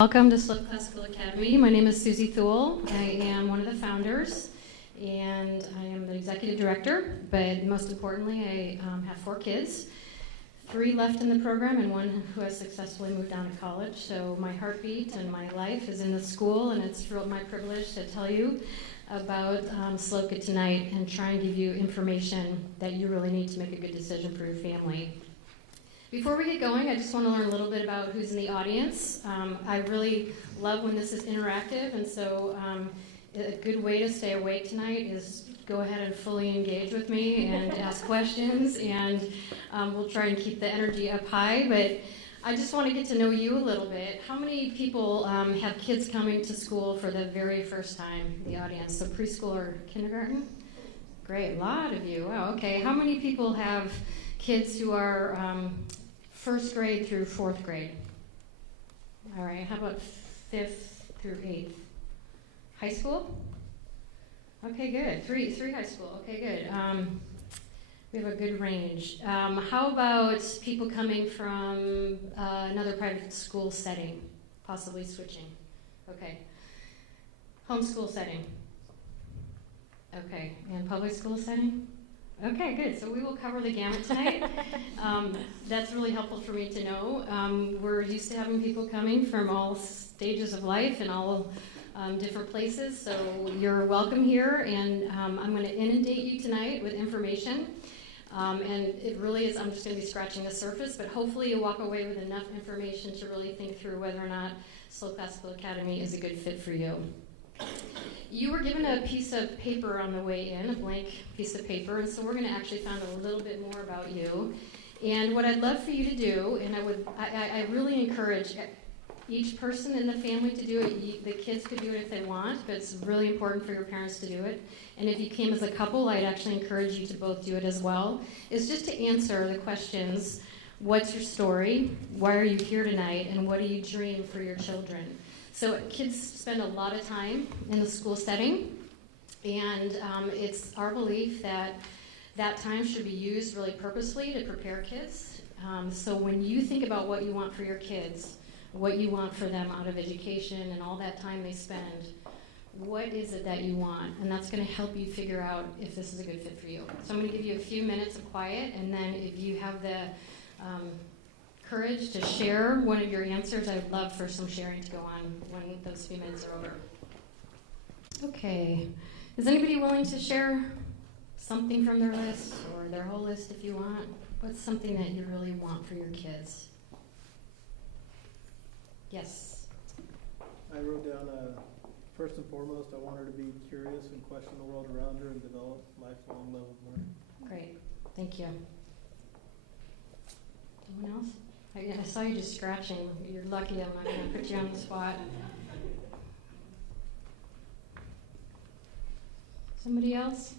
Welcome to SLOCA School Academy. My name is Susie Thule. I am one of the founders, and I am the executive director, but most importantly, I have 4 kids, 3 left in the program and 1 who has successfully moved on to college. So my heartbeat and my life is in the school, and it's my privilege to tell you about SLOCA tonight and try and give you information that you really need to make a good decision for your family. Before we get going, I just want to learn a little bit about who's in the audience. I really love when this is interactive, and so a good way to stay awake tonight is go ahead and fully engage with me and ask questions, and we'll try and keep the energy up high. But I just want to get to know you a little bit. How many people have kids coming to school for the very first time in the audience? So preschool or kindergarten? Great, a lot of you. Wow, okay. How many people have kids who are first grade through 4th grade? All right, how about 5th through 8th? High school? Okay, good. Three high school. Okay, good. We have a good range. How about people coming from another private school setting, possibly switching? Okay. Homeschool setting? Okay, and public school setting? Okay, good. So we will cover the gamut tonight. That's really helpful for me to know. We're used to having people coming from all stages of life and all different places, so you're welcome here, and I'm going to inundate you tonight with information. And it really is, I'm just going to be scratching the surface, but hopefully you'll walk away with enough information to really think through whether or not SLOCA School Academy is a good fit for you. You were given a piece of paper on the way in, a blank piece of paper, and so we're going to actually find a little bit more about you. And what I'd love for you to do, and I really encourage each person in the family to do it. The kids could do it if they want, but it's really important for your parents to do it. And if you came as a couple, I'd actually encourage you to both do it as well, is just to answer the questions: what's your story, why are you here tonight, and what do you dream for your children? So kids spend a lot of time in the school setting, and it's our belief that that time should be used really purposely to prepare kids. So when you think about what you want for your kids, what you want for them out of education and all that time they spend, what is it that you want? And that's going to help you figure out if this is a good fit for you. So I'm going to give you a few minutes of quiet, and then if you have the courage to share one of your answers, I would love for some sharing to go on when those few minutes are over. Okay. Is anybody willing to share something from their list, or their whole list if you want? What's something that you really want for your kids? Yes. I wrote down, first and foremost, I want her to be curious and question the world around her and develop lifelong love of learning. Great. Thank you. Anyone else? I saw you just scratching. You're lucky I'm not going to put you on the spot. Somebody else?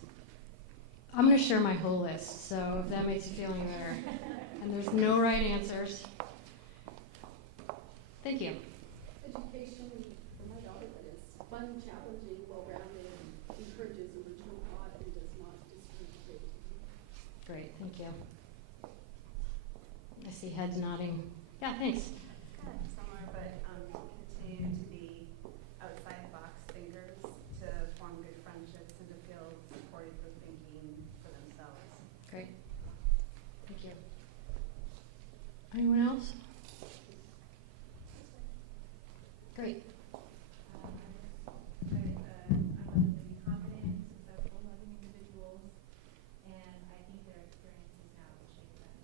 I'm going to share my whole list, so if that makes you feel any better. And there's no right answers. Thank you. Education for my daughter that is fun, challenging, well-rounded, and encourages original thought and does not discourage creativity. Great, thank you. I see heads nodding. Yeah, thanks. Kind of similar, but continue to be outside the box thinkers, to form good friendships, and to feel supported for thinking for themselves. Great. Thank you. Anyone else? Great. I want them to be confident, successful, loving individuals, and I think their experiences now will shape them.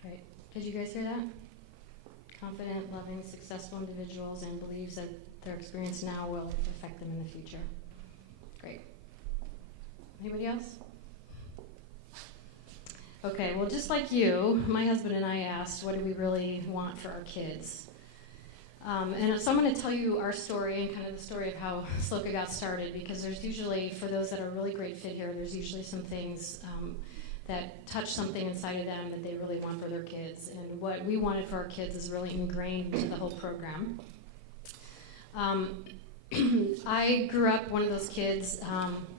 Great. Did you guys hear that? Confident, loving, successful individuals, and believes that their experience now will affect them in the future. Great. Anybody else? Okay, well, just like you, my husband and I asked, what do we really want for our kids? And so I'm going to tell you our story and kind of the story of how SLOCA got started, because there's usually, for those that are really great fit here, there's usually some things that touch something inside of them that they really want for their kids. And what we wanted for our kids is really ingrained into the whole program. I grew up one of those kids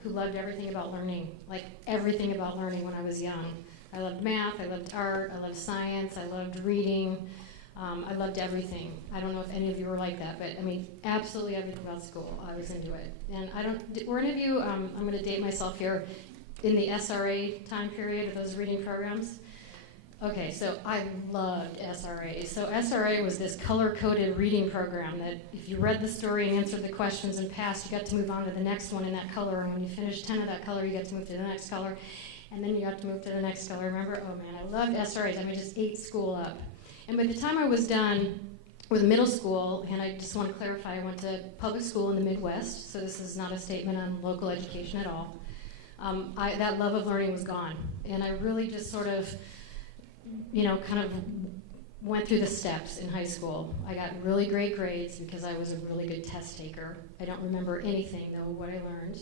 who loved everything about learning, like everything about learning when I was young. I loved math, I loved art, I loved science, I loved reading. I loved everything. I don't know if any of you were like that, but I mean, absolutely everything about school. I was into it. And were any of you, I'm going to date myself here, in the SRA time period of those reading programs? Okay, so I loved SRA. So SRA was this color-coded reading program that if you read the story and answered the questions and passed, you got to move on to the next one in that color. And when you finished 10 of that color, you got to move to the next color. And then you got to move to the next color. Remember? Oh man, I loved SRAs. I mean, just ate school up. And by the time I was done with middle school, and I just want to clarify, I went to public school in the Midwest, so this is not a statement on local education at all. That love of learning was gone. And I really just sort of, kind of went through the steps in high school. I got really great grades because I was a really good test taker. I don't remember anything, though, what I learned.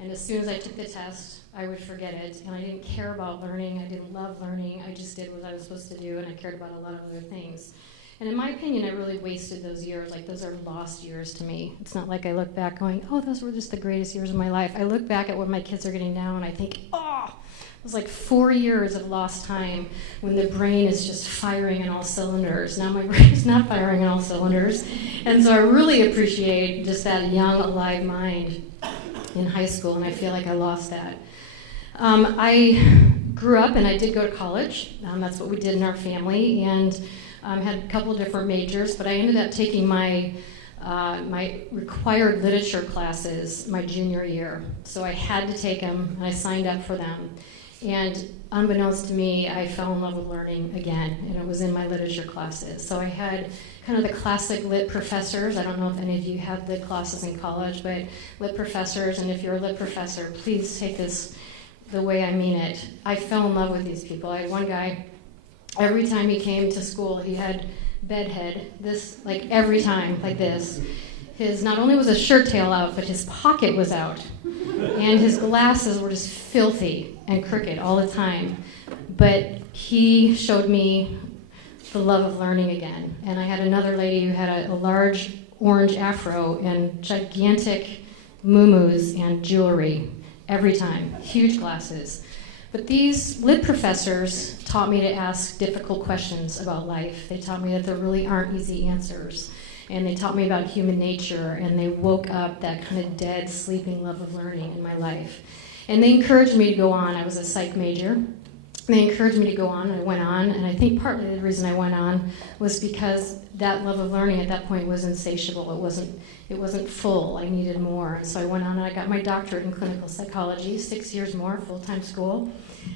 And as soon as I took the test, I would forget it. And I didn't care about learning. I didn't love learning. I just did what I was supposed to do, and I cared about a lot of other things. And in my opinion, I really wasted those years. Like, those are lost years to me. It's not like I look back going, oh, those were just the greatest years of my life. I look back at what my kids are getting now, and I think, oh, it was like 4 years of lost time when the brain is just firing on all cylinders. Now my brain is not firing on all cylinders. And so I really appreciate just that young, alive mind in high school, and I feel like I lost that. I grew up, and I did go to college. That's what we did in our family, and had a couple of different majors, but I ended up taking my required literature classes my junior year. So I had to take them, and I signed up for them. And unbeknownst to me, I fell in love with learning again, and it was in my literature classes. So I had kind of the classic lit professors. I don't know if any of you had lit classes in college, but lit professors, and if you're a lit professor, please take this the way I mean it. I fell in love with these people. I had one guy, every time he came to school, he had bedhead, this, like every time, like this. His, not only was his shirt tail out, but his pocket was out. And his glasses were just filthy and crooked all the time. But he showed me the love of learning again. And I had another lady who had a large orange afro and gigantic muumuus and jewelry every time, huge glasses. But these lit professors taught me to ask difficult questions about life. They taught me that there really aren't easy answers. And they taught me about human nature, and they woke up that kind of dead, sleeping love of learning in my life. And they encouraged me to go on. I was a psych major. They encouraged me to go on, and I went on. And I think partly the reason I went on was because that love of learning at that point was insatiable. It wasn't full. I needed more. And so I went on, and I got my doctorate in clinical psychology, 6 years more, full-time school.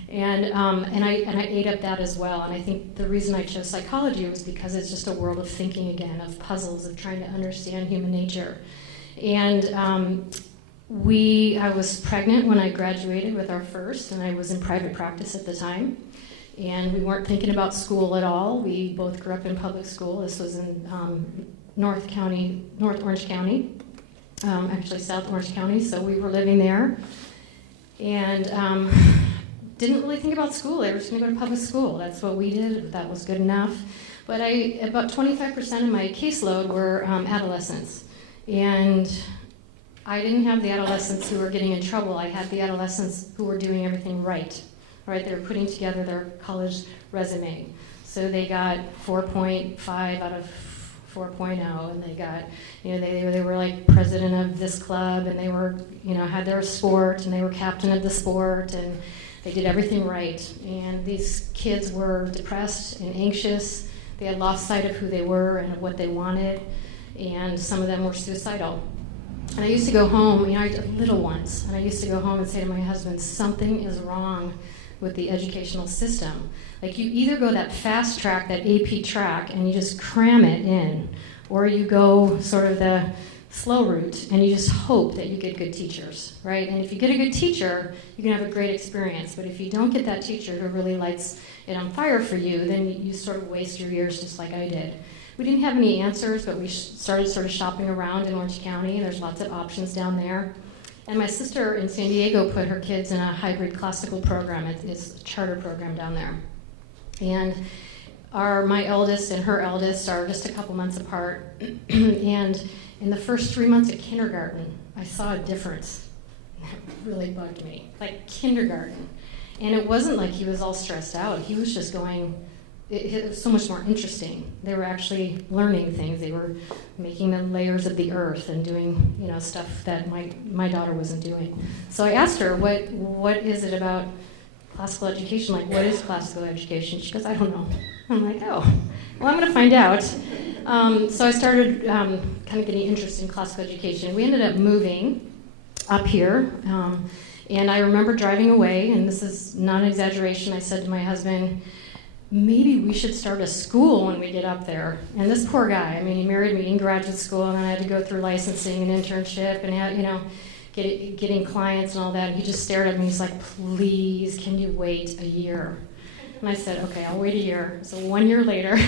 And I ate up that as well. And I think the reason I chose psychology was because it's just a world of thinking again, of puzzles, of trying to understand human nature. And I was pregnant when I graduated with our first, and I was in private practice at the time. And we weren't thinking about school at all. We both grew up in public school. This was in North Orange County, actually South Orange County. So we were living there. And didn't really think about school. I was going to go to public school. That's what we did. That was good enough. But about 25% of my caseload were adolescents. And I didn't have the adolescents who were getting in trouble. I had the adolescents who were doing everything right. They were putting together their college resume. So they got 4.5 out of 4.0, and they got, they were like president of this club, and they were, had their sport, and they were captain of the sport, and they did everything right. And these kids were depressed and anxious. They had lost sight of who they were and of what they wanted, and some of them were suicidal. And I used to go home, I had little ones, and I used to go home and say to my husband, something is wrong with the educational system. Like, you either go that fast track, that AP track, and you just cram it in, or you go sort of the slow route, and you just hope that you get good teachers, right? And if you get a good teacher, you can have a great experience. But if you don't get that teacher who really lights it on fire for you, then you sort of waste your years just like I did. We didn't have any answers, but we started sort of shopping around in Orange County. There's lots of options down there. And my sister in San Diego put her kids in a hybrid classical program. It's a charter program down there. And my eldest and her eldest are just a couple months apart. And in the first 3 months of kindergarten, I saw a difference. That really bugged me. Like, kindergarten. And it wasn't like he was all stressed out. He was just going, it was so much more interesting. They were actually learning things. They were making the layers of the earth and doing, stuff that my daughter wasn't doing. So I asked her, what is it about classical education? Like, what is classical education? She goes, I don't know. I'm like, oh, well, I'm going to find out. So I started kind of getting interested in classical education. We ended up moving up here, and I remember driving away, and this is not an exaggeration. I said to my husband, maybe we should start a school when we get up there. And this poor guy, he married me in graduate school, and then I had to go through licensing and internship and getting clients and all that. And he just stared at me. He's like, please, can you wait a year? And I said, okay, I'll wait a year. So 1 year later,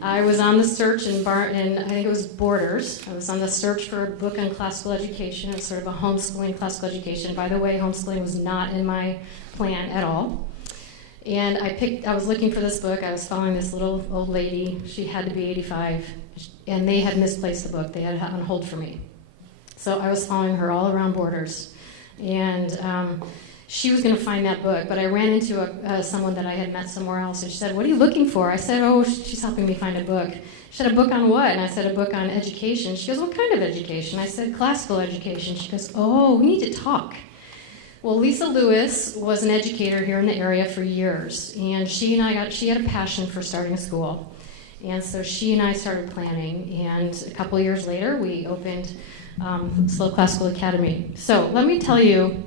I was on the search in I think it was Borders. I was on the search for a book on classical education. It was sort of a homeschooling classical education. By the way, homeschooling was not in my plan at all. And I was looking for this book. I was following this little old lady. She had to be 85. And they had misplaced the book. They had it on hold for me. So I was following her all around Borders. And she was going to find that book. But I ran into someone that I had met somewhere else. And she said, what are you looking for? I said, oh, she's helping me find a book. She said, a book on what? And I said, a book on education. She goes, what kind of education? I said, classical education. She goes, oh, we need to talk. Well, Lisa Lewis was an educator here in the area for years, and she had a passion for starting a school. And so she and I started planning, and a couple of years later, we opened SLOCA Classical Academy. So let me tell you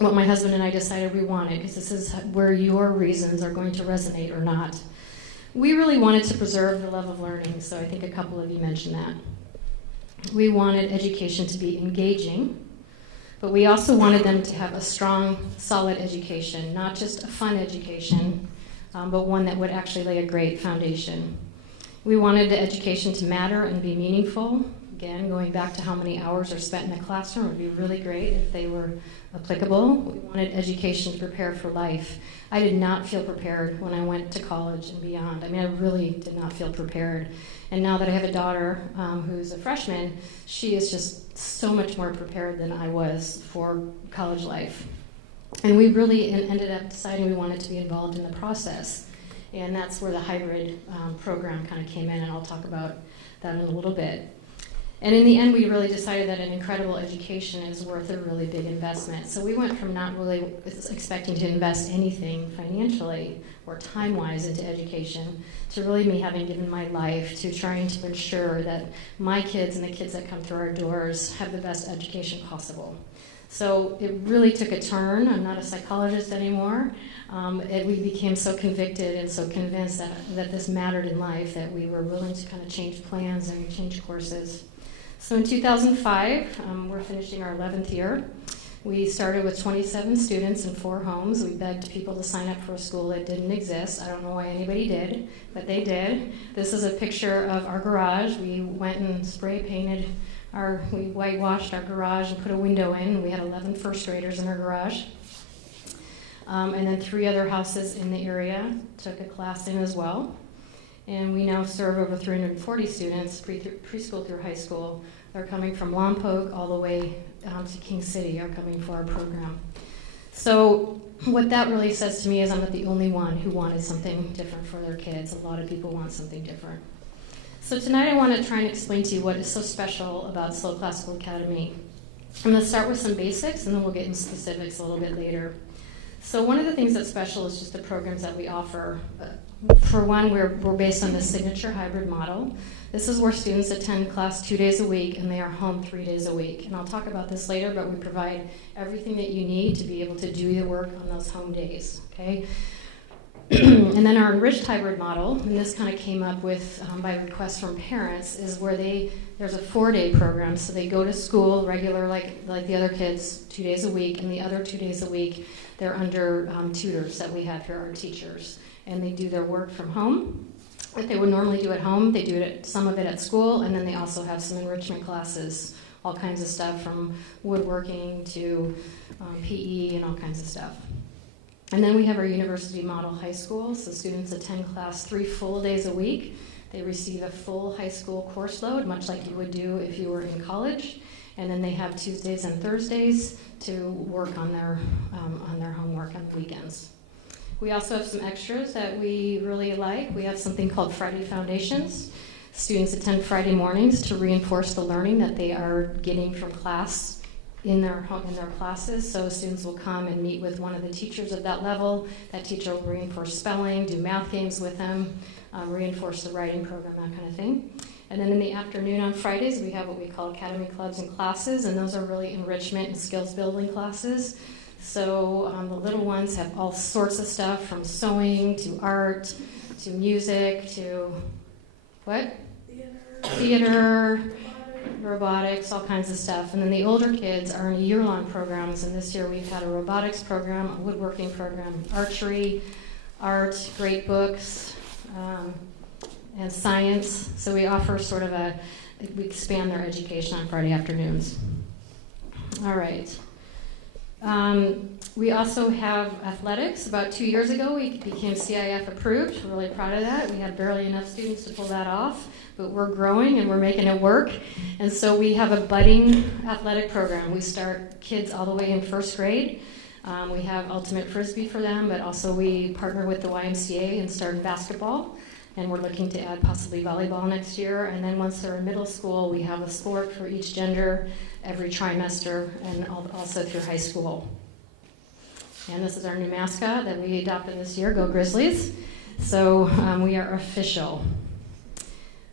what my husband and I decided we wanted, because this is where your reasons are going to resonate or not. We really wanted to preserve the love of learning, so I think a couple of you mentioned that. We wanted education to be engaging, but we also wanted them to have a strong, solid education, not just a fun education, but one that would actually lay a great foundation. We wanted the education to matter and be meaningful. Again, going back to how many hours are spent in the classroom would be really great if they were applicable. We wanted education to prepare for life. I did not feel prepared when I went to college and beyond. I really did not feel prepared. And now that I have a daughter who's a freshman, she is just so much more prepared than I was for college life. And we really ended up deciding we wanted to be involved in the process. And that's where the hybrid program kind of came in, and I'll talk about that in a little bit. And in the end, we really decided that an incredible education is worth a really big investment. So we went from not really expecting to invest anything financially or time-wise into education to really me having given my life to trying to ensure that my kids and the kids that come through our doors have the best education possible. So it really took a turn. I'm not a psychologist anymore. We became so convicted and so convinced that this mattered in life that we were willing to kind of change plans and change courses. So in 2005, we're finishing our 11th year. We started with 27 students in 4 homes. We begged people to sign up for a school that didn't exist. I don't know why anybody did, but they did. This is a picture of our garage. We went and spray painted we whitewashed our garage and put a window in. We had 11 first graders in our garage. And then 3 other houses in the area took a class in as well. And we now serve over 340 students, preschool through high school. They're coming from Lompoc all the way to King City are coming for our program. So what that really says to me is I'm not the only one who wanted something different for their kids. A lot of people want something different. So tonight I want to try and explain to you what is so special about SLOCA Classical Academy. I'm going to start with some basics, and then we'll get into specifics a little bit later. So one of the things that's special is just the programs that we offer. For one, we're based on the signature hybrid model. This is where students attend class 2 days a week, and they are home 3 days a week. And I'll talk about this later, but we provide everything that you need to be able to do the work on those home days, okay? And then our enriched hybrid model, and this kind of came up with by request from parents, is where there's a 4-day program. So they go to school regular like the other kids 2 days a week, and the other 2 days a week they're under tutors that we have here, our teachers. And they do their work from home. What they would normally do at home, they do some of it at school, and then they also have some enrichment classes, all kinds of stuff from woodworking to PE and all kinds of stuff. And then we have our university model high school, so students attend class 3 full days a week. They receive a full high school course load, much like you would do if you were in college. And then they have Tuesdays and Thursdays to work on their homework on the weekends. We also have some extras that we really like. We have something called Friday Foundations. Students attend Friday mornings to reinforce the learning that they are getting from class in their classes. So students will come and meet with one of the teachers at that level. That teacher will reinforce spelling, do math games with them, reinforce the writing program, that kind of thing. And then in the afternoon on Fridays, we have what we call Academy Clubs and classes, and those are really enrichment and skills building classes. So the little ones have all sorts of stuff, from sewing to art to music to what? Theater, robotics, all kinds of stuff. And then the older kids are in year-long programs, and this year we've had a robotics program, a woodworking program, archery, art, great books, and science. So we offer sort of we expand their education on Friday afternoons. All right. We also have athletics. About 2 years ago, we became CIF approved. We're really proud of that. We had barely enough students to pull that off, but we're growing and we're making it work. And so we have a budding athletic program. We start kids all the way in first grade. We have ultimate frisbee for them, but also we partner with the YMCA and start basketball. And we're looking to add possibly volleyball next year. And then once they're in middle school, we have a sport for each gender every trimester, and also through high school. And this is our new mascot that we adopted this year, Go Grizzlies. So we are official.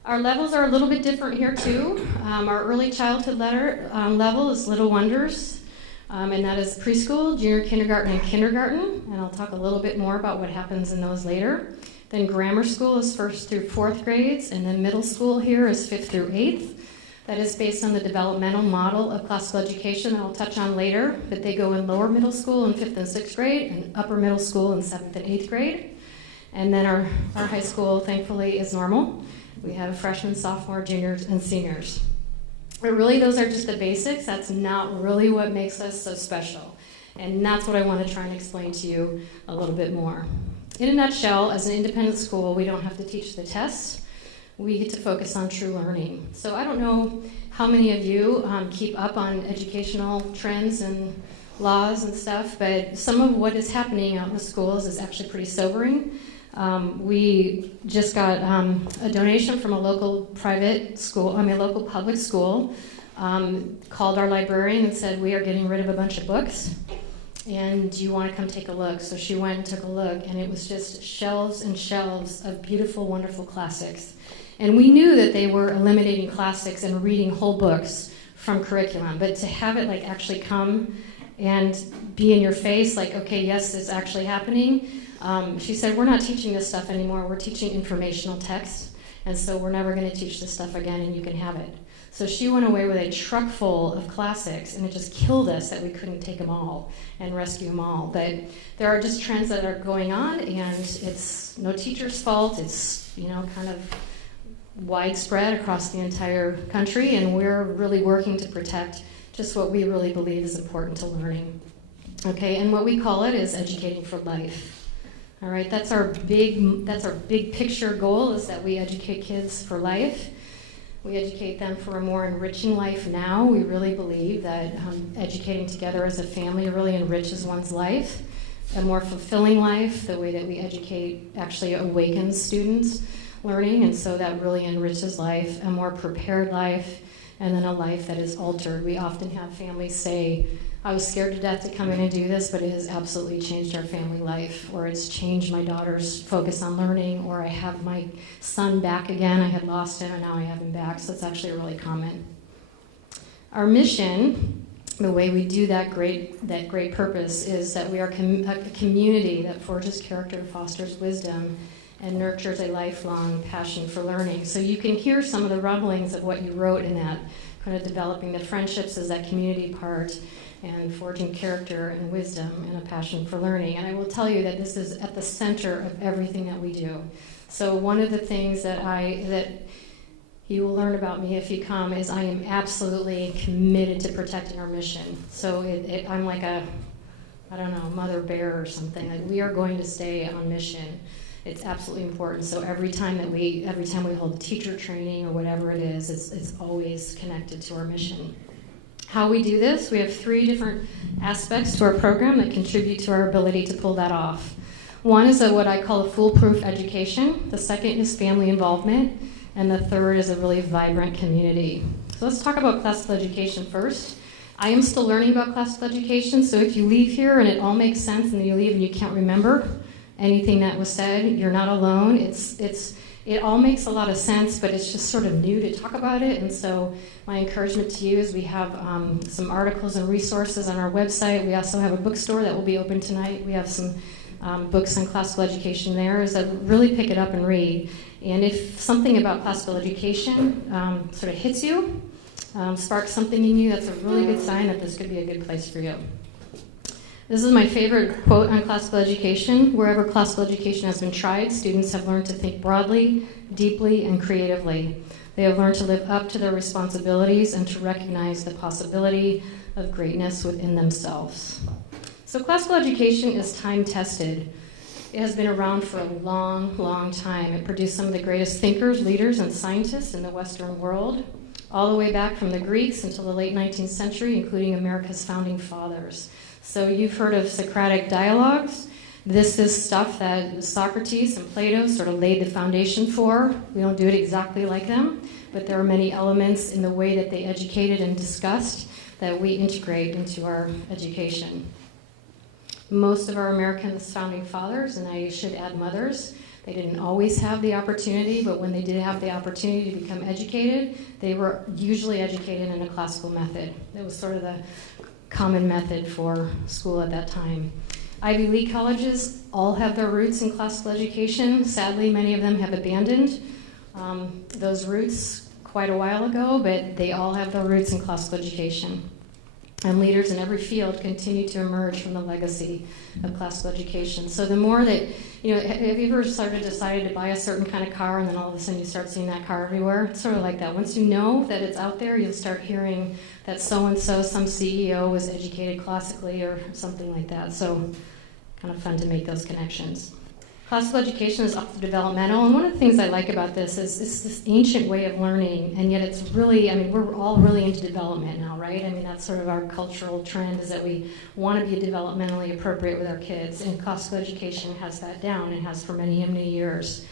Our levels are a little bit different here too. Our early childhood level is Little Wonders, and that is preschool, junior kindergarten, and kindergarten. And I'll talk a little bit more about what happens in those later. Then grammar school is 1st through 4th grades, and then middle school here is 5th through 8th. That is based on the developmental model of classical education that I'll touch on later, but they go in lower middle school in 5th and 6th grade, and upper middle school in 7th and 8th grade. And then our high school, thankfully, is normal. We have freshmen, sophomore, juniors, and seniors. But really, those are just the basics. That's not really what makes us so special. And that's what I want to try and explain to you a little bit more. In a nutshell, as an independent school, we don't have to teach the tests. We get to focus on true learning. So I don't know how many of you keep up on educational trends and laws and stuff, but some of what is happening out in the schools is actually pretty sobering. We just got a donation from a local local public school, called our librarian and said, we are getting rid of a bunch of books. And do you want to come take a look? So she went and took a look, and it was just shelves and shelves of beautiful, wonderful classics. And we knew that they were eliminating classics and reading whole books from curriculum, but to have it actually come and be in your face, okay, yes, it's actually happening. She said, we're not teaching this stuff anymore. We're teaching informational text, and so we're never going to teach this stuff again, and you can have it. So she went away with a truck full of classics, and it just killed us that we couldn't take them all and rescue them all. But there are just trends that are going on, and it's no teacher's fault. It's, kind of widespread across the entire country, and we're really working to protect just what we really believe is important to learning. Okay, and what we call it is educating for life. All right, that's our big picture goal, is that we educate kids for life. We educate them for a more enriching life now. We really believe that educating together as a family really enriches one's life. A more fulfilling life, the way that we educate actually awakens students' learning, and so that really enriches life. A more prepared life, and then a life that is altered. We often have families say, I was scared to death to come in and do this, but it has absolutely changed our family life, or it's changed my daughter's focus on learning, or I have my son back again. I had lost him, and now I have him back. So it's actually really common. Our mission, the way we do that great purpose, is that we are a community that forges character, fosters wisdom, and nurtures a lifelong passion for learning. So you can hear some of the rumblings of what you wrote in that, kind of developing the friendships as that community part, and forging character and wisdom and a passion for learning. And I will tell you that this is at the center of everything that we do. So one of the things that you will learn about me if you come is I am absolutely committed to protecting our mission. So I'm like mother bear or something. We are going to stay on mission. It's absolutely important. So every time we hold teacher training or whatever it is, it's always connected to our mission. How we do this, we have 3 different aspects to our program that contribute to our ability to pull that off. One is what I call a foolproof education. The second is family involvement. And the third is a really vibrant community. So let's talk about classical education first. I am still learning about classical education, so if you leave here and it all makes sense and you leave and you can't remember anything that was said, you're not alone. It all makes a lot of sense, but it's just sort of new to talk about it. And so my encouragement to you is we have some articles and resources on our website. We also have a bookstore that will be open tonight. We have some books on classical education there, is that really pick it up and read. And if something about classical education sort of hits you, sparks something in you, that's a really good sign that this could be a good place for you. This is my favorite quote on classical education. Wherever classical education has been tried, students have learned to think broadly, deeply, and creatively. They have learned to live up to their responsibilities and to recognize the possibility of greatness within themselves. So classical education is time-tested. It has been around for a long, long time. It produced some of the greatest thinkers, leaders, and scientists in the Western world, all the way back from the Greeks until the late 19th century, including America's founding fathers. So you've heard of Socratic dialogues. This is stuff that Socrates and Plato sort of laid the foundation for. We don't do it exactly like them, but there are many elements in the way that they educated and discussed that we integrate into our education. Most of our American founding fathers, and I should add mothers, they didn't always have the opportunity, but when they did have the opportunity to become educated, they were usually educated in a classical method. It was sort of the common method for school at that time. Ivy League colleges all have their roots in classical education. Sadly, many of them have abandoned those roots quite a while ago, but they all have their roots in classical education. And leaders in every field continue to emerge from the legacy of classical education. So the more that, have you ever sort of decided to buy a certain kind of car and then all of a sudden you start seeing that car everywhere? It's sort of like that. Once you know that it's out there, you'll start hearing that so-and-so, some CEO was educated classically or something like that. So kind of fun to make those connections. Classical education is also developmental, and one of the things I like about this is it's this ancient way of learning, and yet it's really, we're all really into development now, right? That's sort of our cultural trend, is that we want to be developmentally appropriate with our kids, and classical education has that down, and has for many, many years.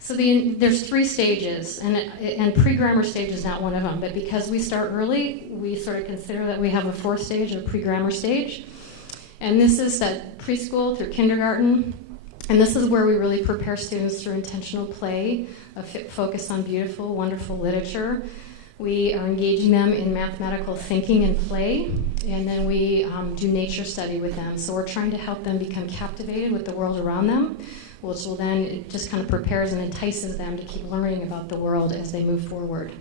So there's 3 stages, and pre-grammar stage is not one of them, but because we start early, we sort of consider that we have a 4th stage, or pre-grammar stage, and this is that preschool through kindergarten. And this is where we really prepare students through intentional play, a focus on beautiful, wonderful literature. We are engaging them in mathematical thinking and play, and then we do nature study with them. So we're trying to help them become captivated with the world around them, which will then, it just kind of prepares and entices them to keep learning about the world as they move forward.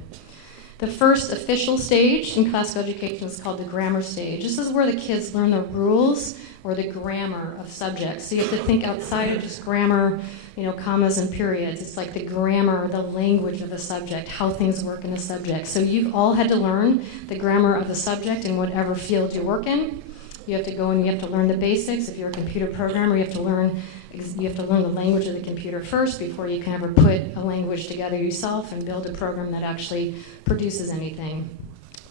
The first official stage in classical education is called the grammar stage. This is where the kids learn the rules or the grammar of subjects. So you have to think outside of just grammar, commas and periods. It's like the grammar, the language of a subject, how things work in a subject. So you've all had to learn the grammar of a subject in whatever field you work in. You have to go and you have to learn the basics. If you're a computer programmer, you have to learn the language of the computer first before you can ever put a language together yourself and build a program that actually produces anything.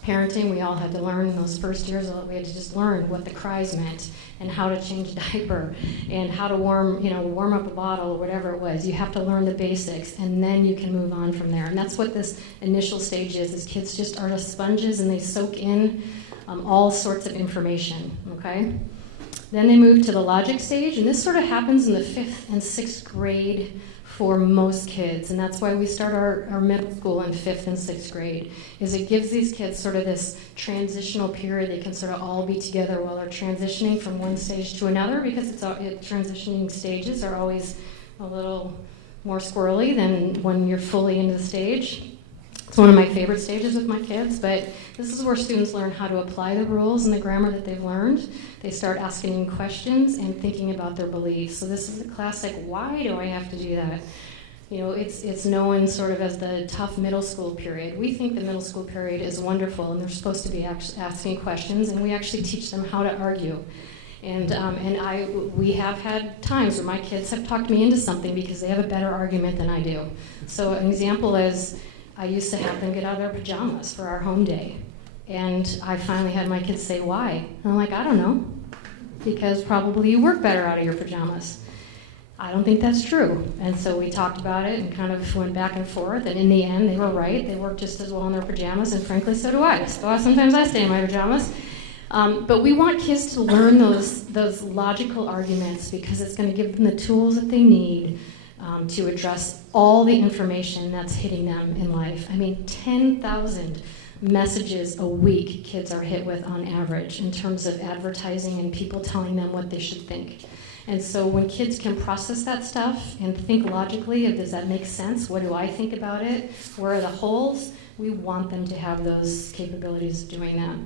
Parenting, we all had to learn in those first years. We had to just learn what the cries meant and how to change a diaper and how to warm up a bottle or whatever it was. You have to learn the basics, and then you can move on from there. And that's what this initial stage is kids just are just sponges, and they soak in all sorts of information, okay? Then they move to the logic stage, and this sort of happens in the 5th and 6th grade for most kids, and that's why we start our middle school in 5th and 6th grade, is it gives these kids sort of this transitional period. They can sort of all be together while they're transitioning from one stage to another, because transitioning stages are always a little more squirrely than when you're fully into the stage. It's one of my favorite stages with my kids, but this is where students learn how to apply the rules and the grammar that they've learned. They start asking questions and thinking about their beliefs. So this is the classic, why do I have to do that? It's known sort of as the tough middle school period. We think the middle school period is wonderful, and they're supposed to be asking questions, and we actually teach them how to argue. We have had times where my kids have talked me into something because they have a better argument than I do. So an example is, I used to have them get out of their pajamas for our home day. And I finally had my kids say, why? And I'm like, I don't know. Because probably you work better out of your pajamas. I don't think that's true. And so we talked about it and kind of went back and forth, and in the end, they were right. They work just as well in their pajamas, and frankly, so do I. So sometimes I stay in my pajamas. But we want kids to learn those logical arguments because it's going to give them the tools that they need to address all the information that's hitting them in life. I mean, 10,000 messages a week kids are hit with on average in terms of advertising and people telling them what they should think. And so when kids can process that stuff and think logically, does that make sense? What do I think about it? Where are the holes? We want them to have those capabilities of doing that.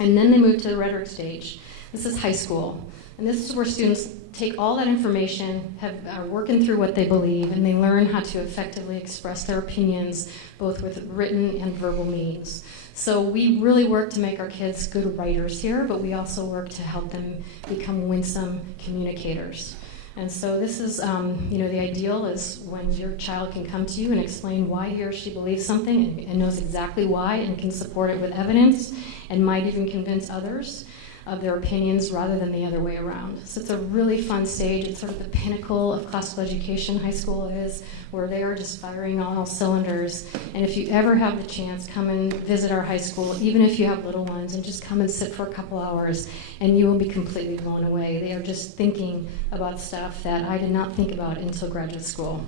And then they move to the rhetoric stage. This is high school. And this is where students take all that information, are working through what they believe, and they learn how to effectively express their opinions, both with written and verbal means. So we really work to make our kids good writers here, but we also work to help them become winsome communicators. And so this is, the ideal is when your child can come to you and explain why he or she believes something and knows exactly why and can support it with evidence and might even convince others of their opinions rather than the other way around. So it's a really fun stage. It's sort of the pinnacle of classical education, high school is, where they are just firing on all cylinders. And if you ever have the chance, come and visit our high school, even if you have little ones, and just come and sit for a couple hours, and you will be completely blown away. They are just thinking about stuff that I did not think about until graduate school.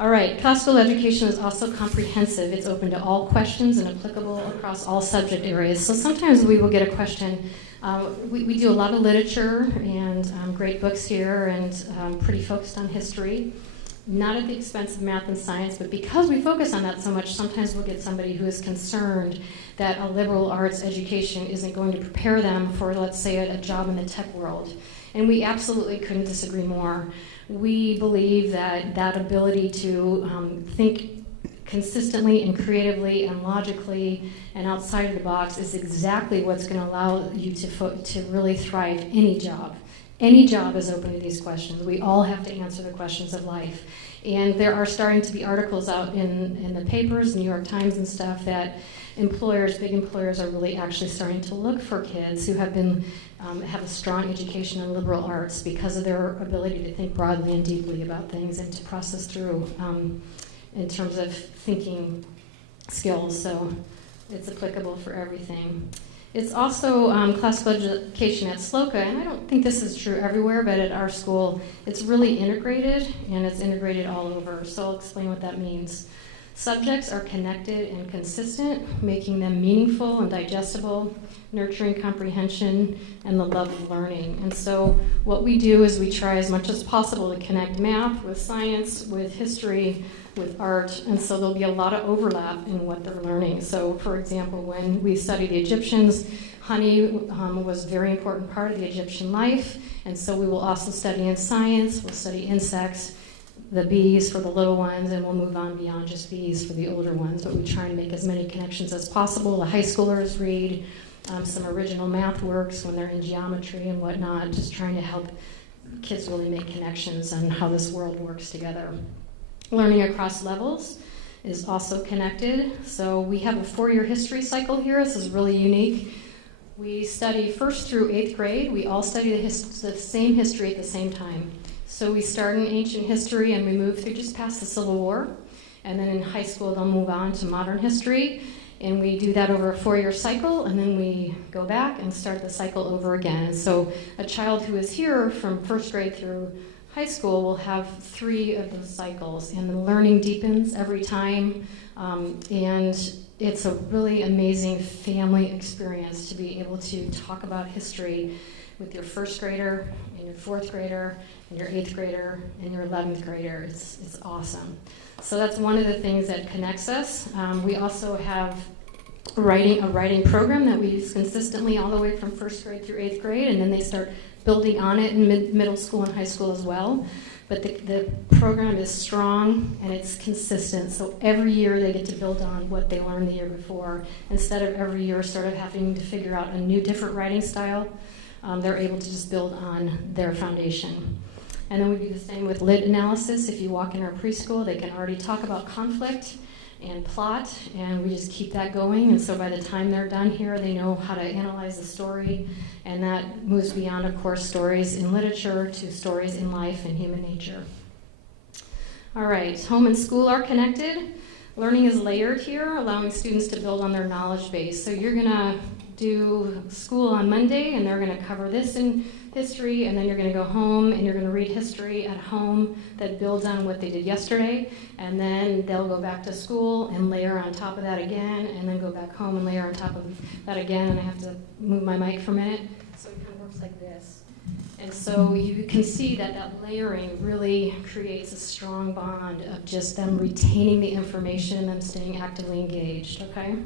All right, classical education is also comprehensive. It's open to all questions and applicable across all subject areas. So sometimes we will get a question. We do a lot of literature and great books here and pretty focused on history, not at the expense of math and science, but because we focus on that so much, sometimes we'll get somebody who is concerned that a liberal arts education isn't going to prepare them for, let's say, a job in the tech world. And we absolutely couldn't disagree more. We believe that ability to think consistently and creatively and logically and outside of the box is exactly what's going to allow you to really thrive any job. Any job is open to these questions. We all have to answer the questions of life. And there are starting to be articles out in the papers, New York Times and stuff, that big employers are really actually starting to look for kids who have a strong education in liberal arts because of their ability to think broadly and deeply about things and to process through in terms of thinking skills. So it's applicable for everything. It's also classical education at SLOCA, and I don't think this is true everywhere, but at our school, it's really integrated, and it's integrated all over. So I'll explain what that means. Subjects are connected and consistent, making them meaningful and digestible, nurturing comprehension and the love of learning. And so what we do is we try as much as possible to connect math with science, with history, with art, and so there'll be a lot of overlap in what they're learning. So for example, when we study the Egyptians, honey was a very important part of the Egyptian life, and so we will also study in science, we'll study insects, the bees for the little ones, and we'll move on beyond just bees for the older ones, but we try and make as many connections as possible. The high schoolers read some original math works when they're in geometry and whatnot, just trying to help kids really make connections on how this world works together. Learning across levels is also connected. So we have a 4-year history cycle here. This is really unique. We study 1st through 8th grade. We all study the same history at the same time. So we start in ancient history and we move through just past the Civil War. And then in high school, they'll move on to modern history. And we do that over a 4-year cycle, and then we go back and start the cycle over again. And so a child who is here from 1st grade through high school will have 3 of those cycles, and the learning deepens every time. And it's a really amazing family experience to be able to talk about history with your 1st grader and your 4th grader and your 8th grader and your 11th grader. It's awesome. So that's one of the things that connects us. We also have a writing program that we use consistently all the way from 1st grade through 8th grade, and then they start building on it in middle school and high school as well. But the program is strong and it's consistent, so every year they get to build on what they learned the year before. Instead of every year sort of having to figure out a new different writing style, they're able to just build on their foundation. And then we do the same with lit analysis. If you walk in our preschool, they can already talk about conflict and plot, and we just keep that going. And so by the time they're done here, they know how to analyze the story, and that moves beyond, of course, stories in literature to stories in life and human nature. All right, home and school are connected. Learning is layered here, allowing students to build on their knowledge base. So you're going to do school on Monday, and they're going to cover this in history, and then you're going to go home and you're going to read history at home that builds on what they did yesterday, and then they'll go back to school and layer on top of that again, and then go back home and layer on top of that again. And I have to move my mic for a minute. So it kind of works like this. And so you can see that that layering really creates a strong bond of just them retaining the information and them staying actively engaged, okay?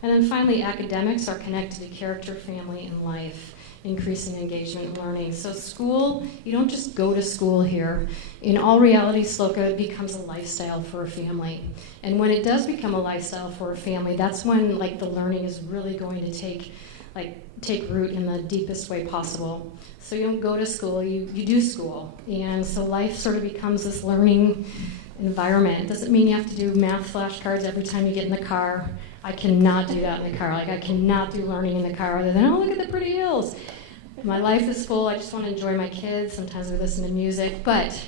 And then finally, academics are connected to character, family, and life, increasing engagement and learning. So school, you don't just go to school here. In all reality, SLOCA becomes a lifestyle for a family. And when it does become a lifestyle for a family, that's when like the learning is really going to take root in the deepest way possible. So you don't go to school, you do school. And so life sort of becomes this learning environment. It doesn't mean you have to do math flashcards every time you get in the car. I cannot do that in the car. Like, I cannot do learning in the car other than, oh, look at the pretty hills. My life is full. I just want to enjoy my kids. Sometimes we listen to music. But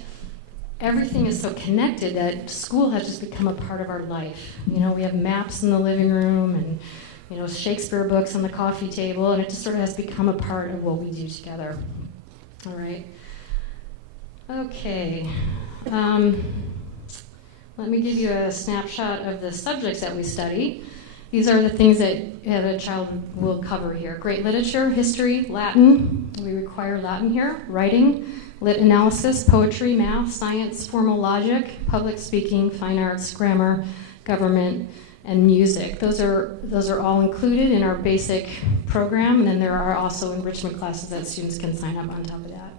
everything is so connected that school has just become a part of our life. You know, we have maps in the living room and, you know, Shakespeare books on the coffee table, and it just sort of has become a part of what we do together. All right. Okay. Let me give you a snapshot of the subjects that we study. These are the things that a child will cover here. Great literature, history, Latin. We require Latin here. Writing, lit analysis, poetry, math, science, formal logic, public speaking, fine arts, grammar, government, and music. Those are all included in our basic program, and then there are also enrichment classes that students can sign up on top of that.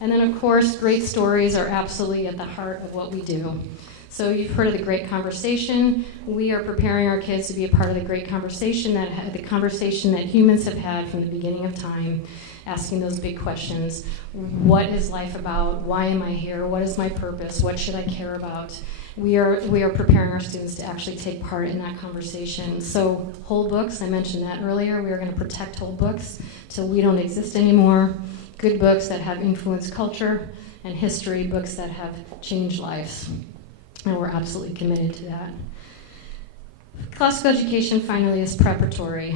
And then, of course, great stories are absolutely at the heart of what we do. So you've heard of the Great Conversation. We are preparing our kids to be a part of the Great Conversation, that humans have had from the beginning of time, asking those big questions. What is life about? Why am I here? What is my purpose? What should I care about? We are preparing our students to actually take part in that conversation. So whole books, I mentioned that earlier. We are going to protect whole books till we don't exist anymore. Good books that have influenced culture, and history, books that have changed lives. And we're absolutely committed to that. Classical education, finally, is preparatory.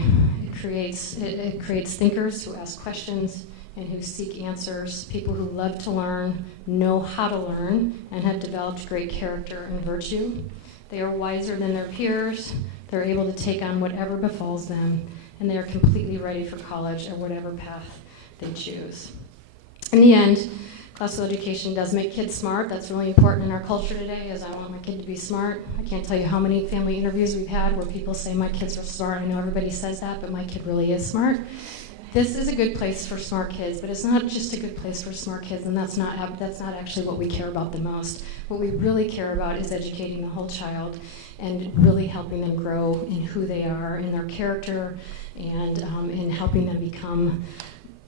It creates thinkers who ask questions and who seek answers, people who love to learn, know how to learn, and have developed great character and virtue. They are wiser than their peers. They're able to take on whatever befalls them, and they are completely ready for college or whatever path they choose. In the end, classical education does make kids smart. That's really important in our culture today, as I want my kid to be smart. I can't tell you how many family interviews we've had where people say, my kids are smart. I know everybody says that, but my kid really is smart. This is a good place for smart kids, but it's not just a good place for smart kids, and that's not actually what we care about the most. What we really care about is educating the whole child and really helping them grow in who they are, in their character, and in helping them become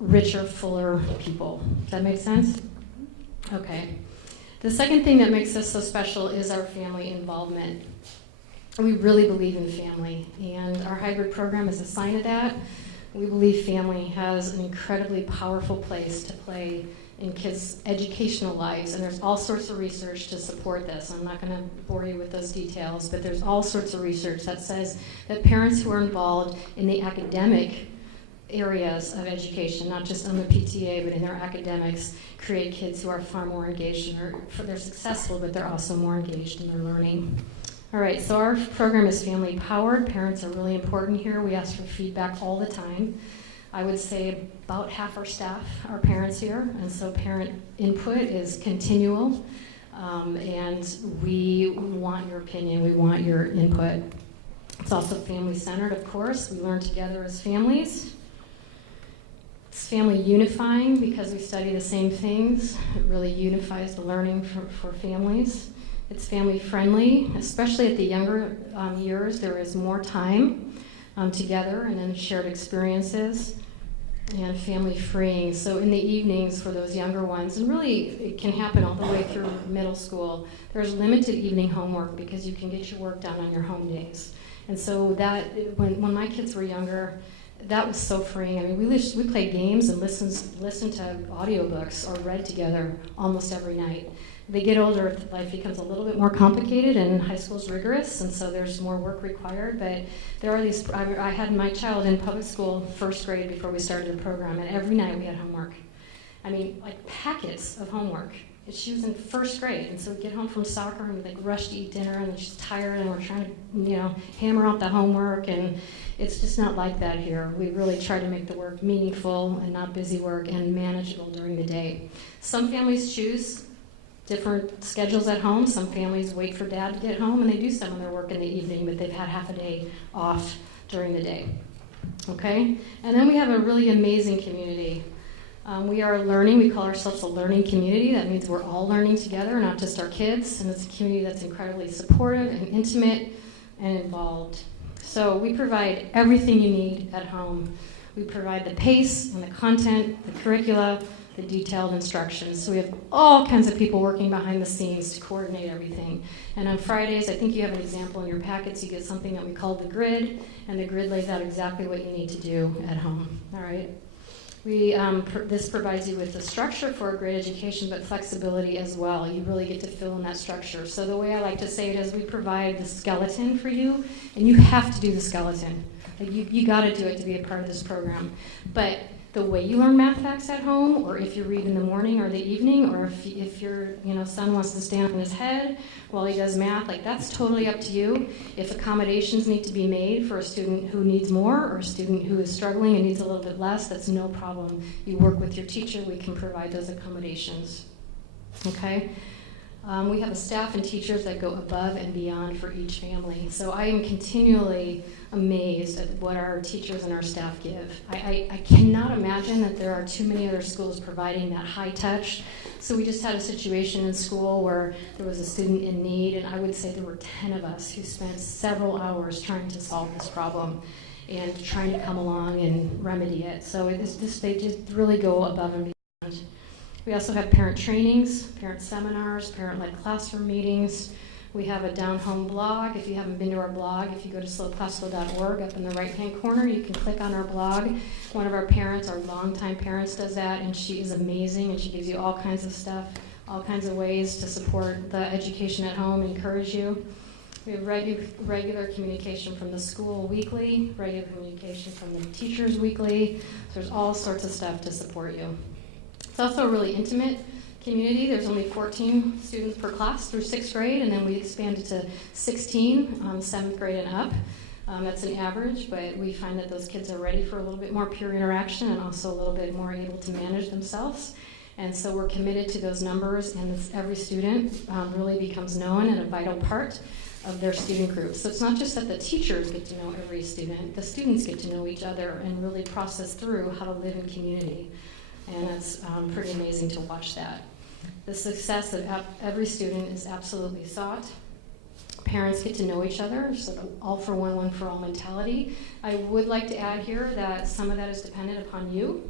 richer, fuller people. Does that make sense? Okay. The second thing that makes us so special is our family involvement. We really believe in family, and our hybrid program is a sign of that. We believe family has an incredibly powerful place to play in kids' educational lives, and there's all sorts of research to support this. I'm not going to bore you with those details, but there's all sorts of research that says that parents who are involved in the academic areas of education, not just on the PTA, but in their academics, create kids who are far more engaged, they're successful, but they're also more engaged in their learning. All right, so our program is family powered. Parents are really important here. We ask for feedback all the time. I would say about half our staff are parents here, and so parent input is continual, and we want your opinion, we want your input. It's also family-centered, of course. We learn together as families. It's family unifying because we study the same things. It really unifies the learning for families. It's family friendly, especially at the younger years. There is more time together and then shared experiences. and family freeing. So in the evenings for those younger ones, and really it can happen all the way through middle school, there's limited evening homework because you can get your work done on your home days. And so that, when my kids were younger, that was so freeing. I mean, we played games and listened to audiobooks or read together almost every night. They get older, life becomes a little bit more complicated, and high school's rigorous, and so there's more work required. But there are these. I had my child in public school, first grade, before we started the program, and every night we had homework. I mean, like packets of homework. And she was in first grade, and so we'd get home from soccer and we'd like rush to eat dinner, and then she's tired, and we're trying to, hammer out the homework, and it's just not like that here. We really try to make the work meaningful and not busy work and manageable during the day. Some families choose different schedules at home. Some families wait for dad to get home, and they do some of their work in the evening, but they've had half a day off during the day. Okay? And then we have a really amazing community. We are learning. We call ourselves a learning community. That means we're all learning together, not just our kids. And it's a community that's incredibly supportive and intimate and involved. So we provide everything you need at home. We provide the pace and the content, the curricula, the detailed instructions. So we have all kinds of people working behind the scenes to coordinate everything. And on Fridays, I think you have an example in your packets. You get something that we call the grid, and the grid lays out exactly what you need to do at home. All right? This provides you with the structure for a great education, but flexibility as well. You really get to fill in that structure. So the way I like to say it is we provide the skeleton for you, and you have to do the skeleton. Like you got to do it to be a part of this program. But the way you learn math facts at home, or if you read in the morning or the evening, or if your son wants to stand on his head while he does math, like that's totally up to you. If accommodations need to be made for a student who needs more or a student who is struggling and needs a little bit less, that's no problem. You work with your teacher, we can provide those accommodations. Okay? We have a staff and teachers that go above and beyond for each family. So I am continually amazed at what our teachers and our staff give. I cannot imagine that there are too many other schools providing that high touch. So we just had a situation in school where there was a student in need, and I would say there were 10 of us who spent several hours trying to solve this problem and trying to come along and remedy it. So they just really go above and beyond. We also have parent trainings, parent seminars, parent-led classroom meetings. We have a down-home blog. If you haven't been to our blog, if you go to slowclassical.org, up in the right-hand corner, you can click on our blog. One of our parents, our longtime parents, does that, and she is amazing, and she gives you all kinds of stuff, all kinds of ways to support the education at home, encourage you. We have regular communication from the school weekly, regular communication from the teachers weekly. So there's all sorts of stuff to support you. It's also a really intimate community. There's only 14 students per class through 6th grade, and then we expanded to 16, 7th grade and up. That's an average, but we find that those kids are ready for a little bit more peer interaction and also a little bit more able to manage themselves. And so we're committed to those numbers, and every student really becomes known and a vital part of their student group. So it's not just that the teachers get to know every student, the students get to know each other and really process through how to live in community. And it's pretty amazing to watch that. The success of every student is absolutely sought. Parents get to know each other, sort of all for one for all mentality. I would like to add here that some of that is dependent upon you.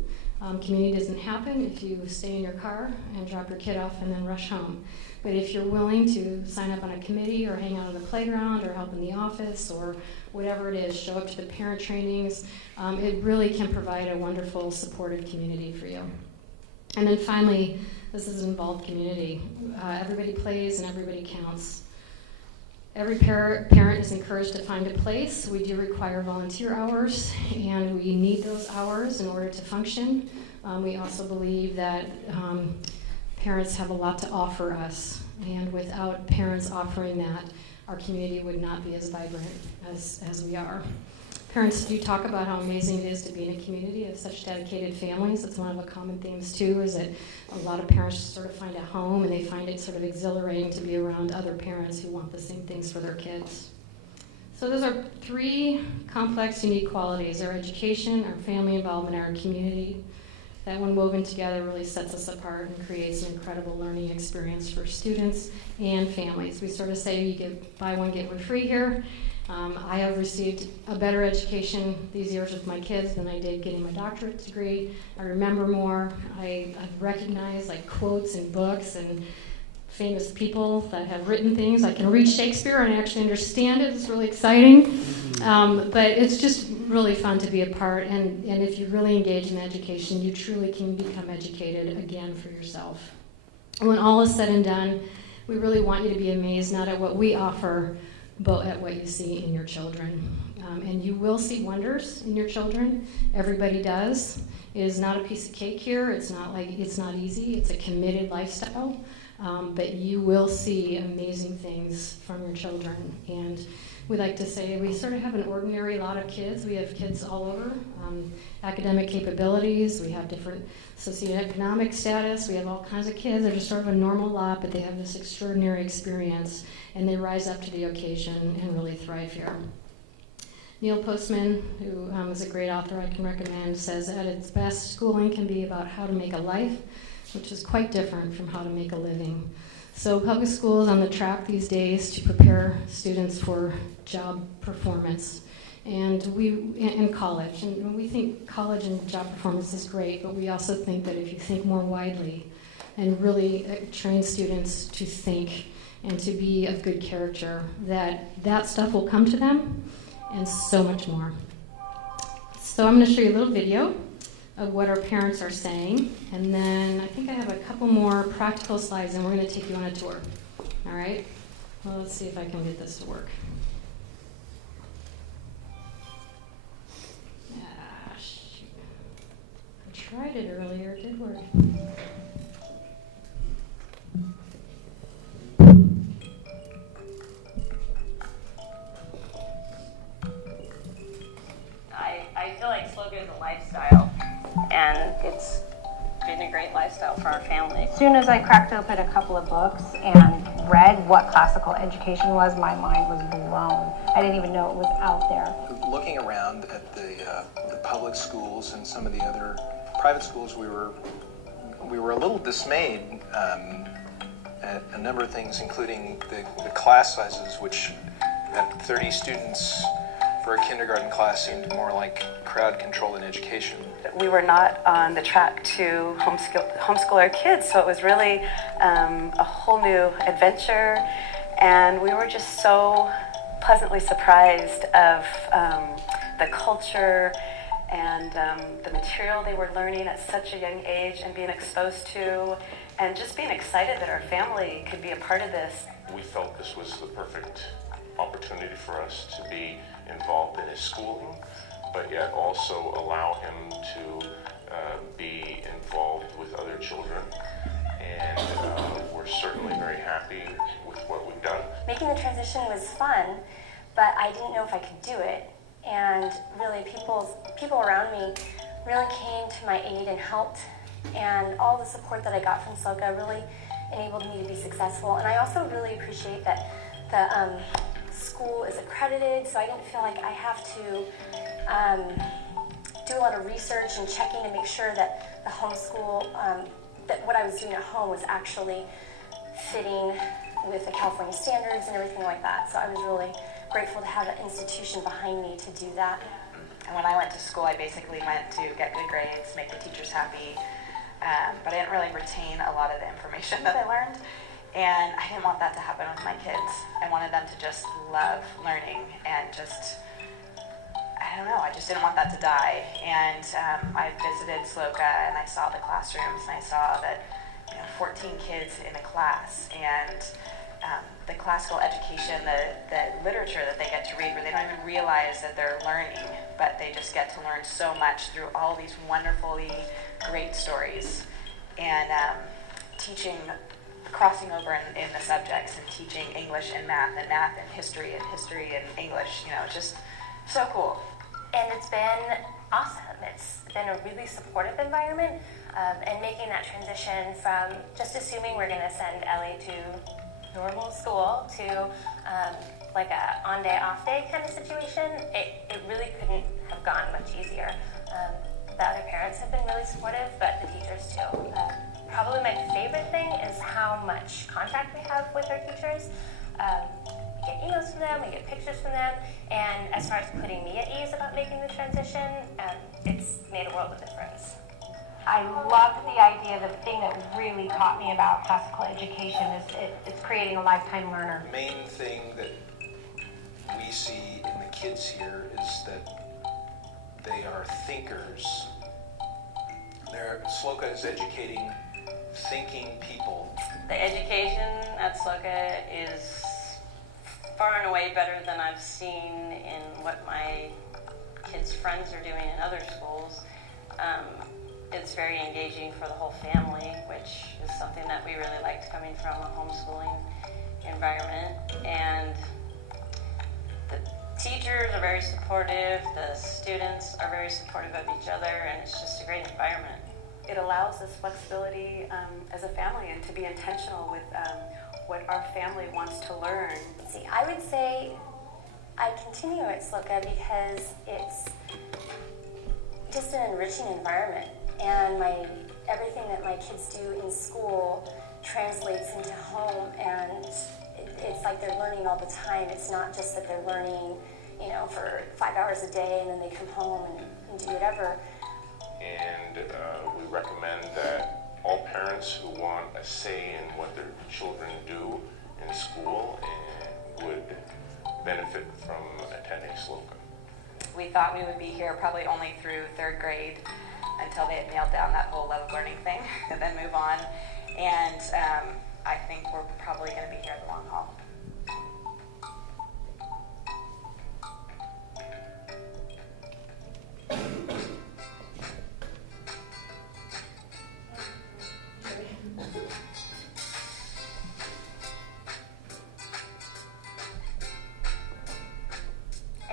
Community doesn't happen if you stay in your car and drop your kid off and then rush home. But if you're willing to sign up on a committee or hang out on the playground or help in the office or whatever it is, show up to the parent trainings, it really can provide a wonderful supportive community for you. And then finally, this is an involved community. Everybody plays and everybody counts. Every parent is encouraged to find a place. We do require volunteer hours, and we need those hours in order to function. We also believe that parents have a lot to offer us, and without parents offering that, our community would not be as vibrant as we are. Parents do talk about how amazing it is to be in a community of such dedicated families. It's one of the common themes, too, is that a lot of parents sort of find a home, and they find it sort of exhilarating to be around other parents who want the same things for their kids. So those are 3 complex, unique qualities: our education, our family involvement, and our community. that when woven together really sets us apart and creates an incredible learning experience for students and families. We sort of say you get buy one, get one free here. I have received a better education these years with my kids than I did getting my doctorate degree. I remember more. I recognize like quotes in books and famous people that have written things. I can read Shakespeare and actually understand it. It's really exciting. But it's just really fun to be a part. And if you really engage in education, you truly can become educated again for yourself. And when all is said and done, we really want you to be amazed not at what we offer, but at what you see in your children. And you will see wonders in your children. Everybody does. It is not a piece of cake here. It's not easy. It's a committed lifestyle. But you will see amazing things from your children. And we like to say we sort of have an ordinary lot of kids. We have kids all over, academic capabilities. We have different socioeconomic status. We have all kinds of kids. They're just sort of a normal lot, but they have this extraordinary experience, and they rise up to the occasion and really thrive here. Neil Postman, who is a great author I can recommend, says at its best, schooling can be about how to make a life, which is quite different from how to make a living. So public school is on the track these days to prepare students for job performance. And in college, and we think college and job performance is great, but we also think that if you think more widely and really train students to think and to be of good character, that stuff will come to them and so much more. So I'm going to show you a little video of what our parents are saying, and then I think I have a couple more practical slides, and we're going to take you on a tour. All right? Well, let's see if I can get this to work. Shoot. I tried it earlier. It did work. I feel like SLOCA is a lifestyle, and it's been a great lifestyle for our family. As soon as I cracked open a couple of books and read what classical education was, my mind was blown. I didn't even know it was out there. Looking around at the public schools and some of the other private schools, we were a little dismayed at a number of things, including the class sizes, which at 30 students for a kindergarten class seemed more like crowd control in education. We were not on the track to homeschool our kids, so it was really a whole new adventure, and we were just so pleasantly surprised of the culture and the material they were learning at such a young age and being exposed to, and just being excited that our family could be a part of this. We felt this was the perfect opportunity for us to be involved in his schooling, but yet also allow him to be involved with other children. And we're certainly very happy with what we've done. Making the transition was fun, but I didn't know if I could do it. And really, people around me really came to my aid and helped. And all the support that I got from SLOCA really enabled me to be successful. And I also really appreciate that the school is accredited, so I didn't feel like I have to do a lot of research and checking to make sure that the homeschool, that what I was doing at home was actually fitting with the California standards and everything like that. So I was really grateful to have an institution behind me to do that. And when I went to school, I basically went to get good grades, make the teachers happy, but I didn't really retain a lot of the information that I learned. And I didn't want that to happen with my kids. I wanted them to just love learning and just, I don't know, I just didn't want that to die. And I visited SLOCA and I saw the classrooms and I saw that 14 kids in a class, and the classical education, the literature that they get to read, where they don't even realize that they're learning, but they just get to learn so much through all these wonderfully great stories. And teaching, crossing over in the subjects and teaching English and math and history and English, just so cool. And it's been awesome. It's been a really supportive environment, and making that transition from just assuming we're going to send Ellie to normal school to like a on-day, off-day kind of situation, it really couldn't have gone much easier. the other parents have been really supportive, but the teachers too. Probably my favorite thing is how much contact we have with our teachers. We get emails from them, we get pictures from them, and as far as putting me at ease about making the transition, it's made a world of difference. I love the idea. The thing that really taught me about classical education is it's creating a lifetime learner. The main thing that we see in the kids here is that they are thinkers. SLOCA is educating thinking people. The education at SLOCA is far and away better than I've seen in what my kids' friends are doing in other schools. It's very engaging for the whole family, which is something that we really liked coming from a homeschooling environment. And the teachers are very supportive, the students are very supportive of each other, and it's just a great environment. It allows us flexibility as a family and to be intentional with what our family wants to learn. See, I would say I continue at SLOCA because it's just an enriching environment, and everything that my kids do in school translates into home, and it's like they're learning all the time. It's not just that they're learning, for 5 hours a day and then they come home and do whatever. And we recommend that all parents who want a say in what their children do in school would benefit from attending SLOCA. We thought we would be here probably only through 3rd grade until they had nailed down that whole love of learning thing and then move on. And I think we're probably going to be here the long haul.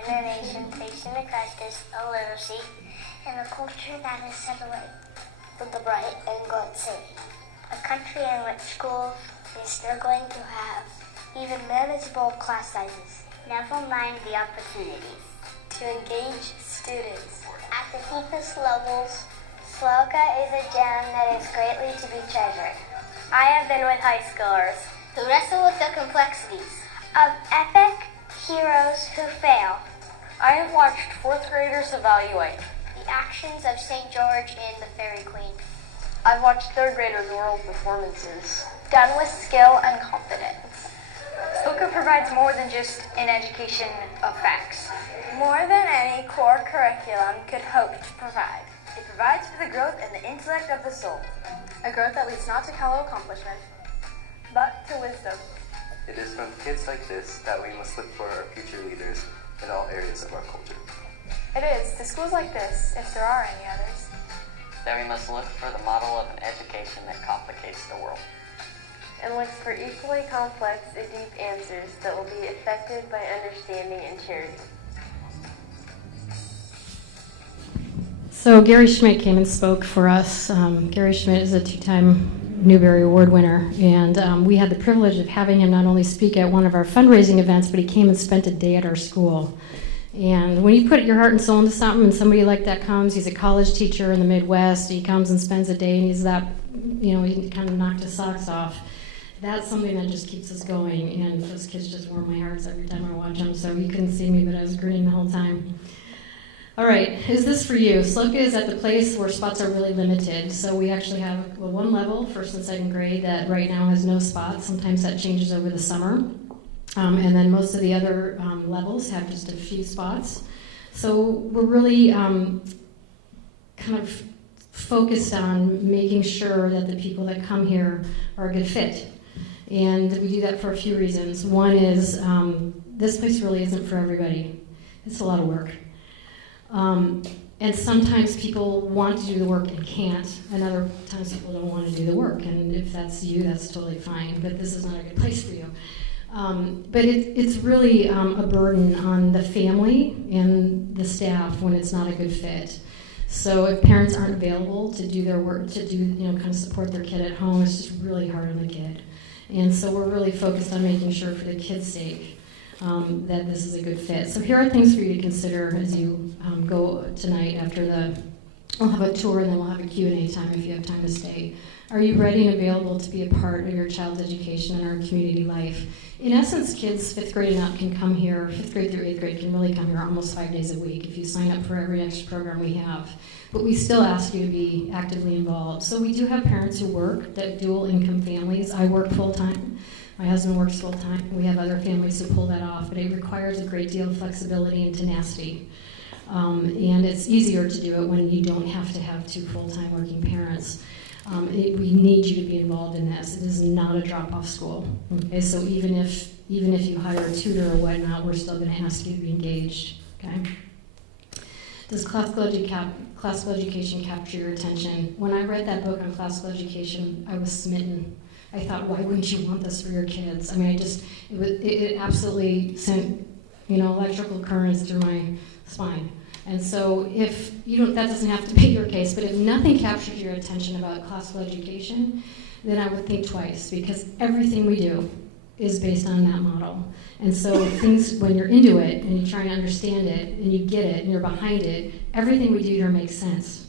In a nation takes into practice a literacy and a culture that is separate from the bright and good city. A country in which schools is struggling to have even manageable class sizes. Never mind the opportunities to engage students. At the deepest levels, SLOCA is a gem that is greatly to be treasured. I have been with high schoolers who wrestle with the complexities of epic heroes who fail. I have watched 4th graders evaluate the actions of St. George and the Fairy Queen. I've watched 3rd graders' oral performances Done with skill and confidence. SLOCA provides more than just an education of facts. More than any core curriculum could hope to provide. It provides for the growth and the intellect of the soul. A growth that leads not to hollow accomplishment, but to wisdom. It is from kids like this that we must look for our future leaders in all areas of our culture. It is to schools like this, if there are any others, that we must look for the model of an education that complicates the world. And looks for equally complex and deep answers that will be affected by understanding and charity. So Gary Schmidt came and spoke for us. Gary Schmidt is a 2-time Newbery Award winner, and we had the privilege of having him not only speak at one of our fundraising events, but he came and spent a day at our school. And when you put your heart and soul into something and somebody like that comes, he's a college teacher in the Midwest, he comes and spends a day and he's that, he kind of knocked his socks off. That's something that just keeps us going, and those kids just warm my heart every time I watch them, so you couldn't see me, but I was grinning the whole time. All right, is this for you? SLOCA is at the place where spots are really limited. So we actually have one level, 1st and 2nd grade, that right now has no spots. Sometimes that changes over the summer. And then most of the other levels have just a few spots. So we're really kind of focused on making sure that the people that come here are a good fit. And we do that for a few reasons. One is this place really isn't for everybody. It's a lot of work. And sometimes people want to do the work and can't, and other times people don't want to do the work. And if that's you, that's totally fine, but this is not a good place for you. But it's really a burden on the family and the staff when it's not a good fit. So if parents aren't available to do their work, to do, kind of support their kid at home, it's just really hard on the kid. And so we're really focused on making sure for the kid's sake that this is a good fit. So here are things for you to consider as you go tonight after the We'll have a tour and then we'll have a Q&A time if you have time to stay. Are you ready and available to be a part of your child's education and our community life? In essence, kids 5th grade and up can come here, 5th grade through 8th grade can really come here almost 5 days a week if you sign up for every extra program we have. But we still ask you to be actively involved. So we do have parents who work, that dual income families. I work full-time. My husband works full-time. We have other families who pull that off, but it requires a great deal of flexibility and tenacity. And it's easier to do it when you don't have to have 2 full-time working parents. We need you to be involved in this. It is not a drop-off school. Okay, so even if you hire a tutor or whatnot, we're still going to ask you to be engaged. Okay. Does classical education capture your attention? When I read that book on classical education, I was smitten. I thought, why wouldn't you want this for your kids? I mean, it absolutely sent, electrical currents through my spine. And so if that doesn't have to be your case, but if nothing captures your attention about classical education, then I would think twice, because everything we do is based on that model. And so things, when you're into it and you're trying to understand it and you get it and you're behind it, everything we do here makes sense.